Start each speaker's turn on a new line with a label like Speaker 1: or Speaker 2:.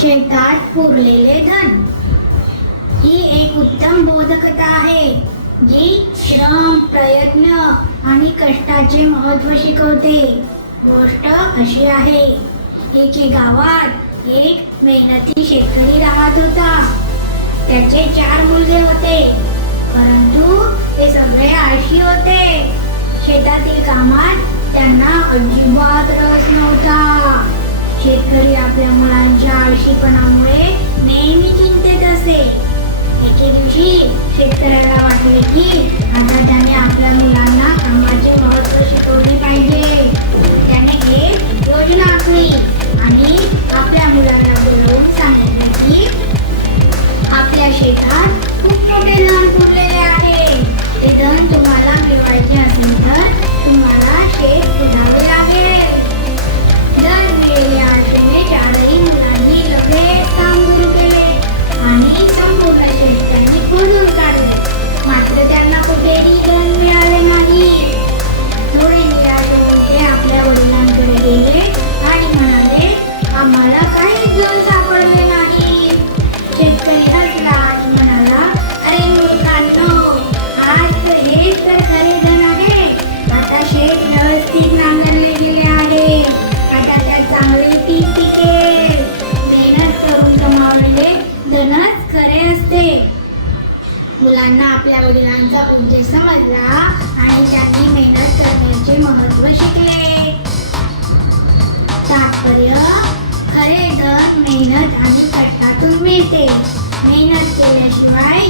Speaker 1: शेतात पुरलेले धन. ही एक उत्तम बोधकथा आहे जी श्रम प्रयत्न आणि कष्टाचे महत्त्व शिकवते. गोष्ट अशी आहे एके गावात एक मेहनती शेतकरी राहत होता. त्याचे चार मुलगे होते परंतु ते सगळे आळशी होते. शेतातील कामात त्यांना अजिबात रस नव्हता. शेतकरी आपल्या मुलांच्या आळशीपणामुळे नेहमी चिंतेत असे एके दिवशी शेतकऱ्याला वाटले की मुलांना आपल्या वडिलांचा उद्देश समजला आणि त्यांनी मेहनत करण्याचे महत्त्व शिकले. तात्पर्य खरे धन मेहनत आणि कष्टातून मिळते. मेहनत केल्याशिवाय